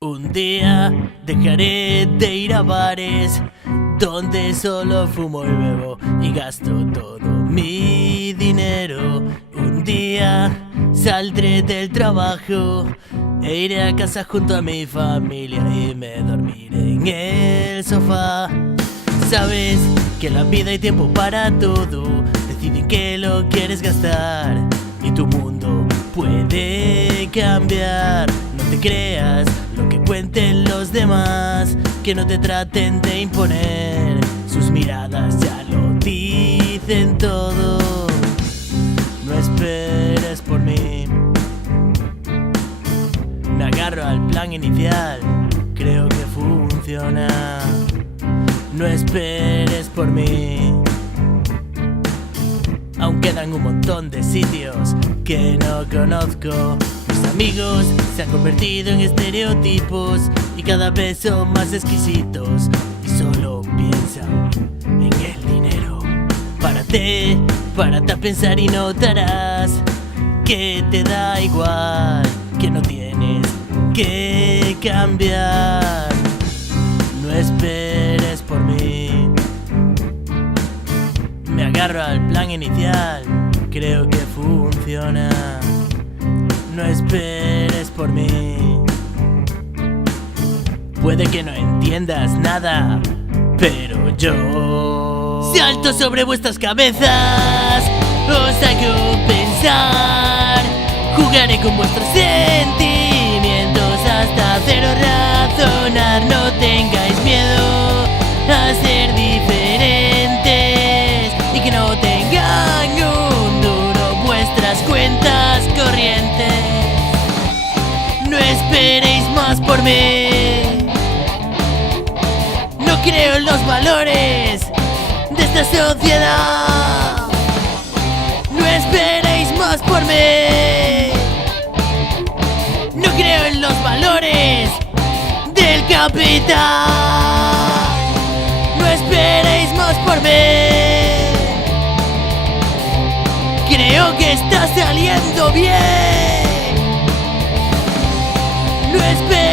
Un día dejaré de ir a bares donde solo fumo y bebo y gasto todo mi dinero. Un día saldré del trabajo e iré a casa junto a mi familia y me dormiré en el sofá. Sabes que en la vida hay tiempo para todo. Decide en qué lo quieres gastar y tu mundo puede cambiar. No te creas lo que cuenten los demás, que no te traten de imponer. Sus miradas ya lo dicen todo. No esperes por mí. Me agarro al plan inicial, creo que funciona. No esperes por mí. Aún quedan un montón de sitios que no conozco. Mis amigos se han convertido en estereotipos y cada vez son más exquisitos y solo piensan en el dinero. Párate a pensar y notarás que te da igual, que no tienes que cambiar. No esperes por mí. Me agarro al plan inicial, creo que funciona. No esperes por mí. Puede que no entiendas nada, pero yo salto sobre vuestras cabezas, os hago pensar, jugaré con vuestros sentimientos hasta haceros razonar. No tengáis miedo a ser diferentes y que no tengan un duro vuestras cuentas corrientes. No esperéis más por mí. No creo en los valores de esta sociedad. No esperéis más por mí. No creo en los valores del capital. No esperéis más por mí. Creo que está saliendo bien. No esperéis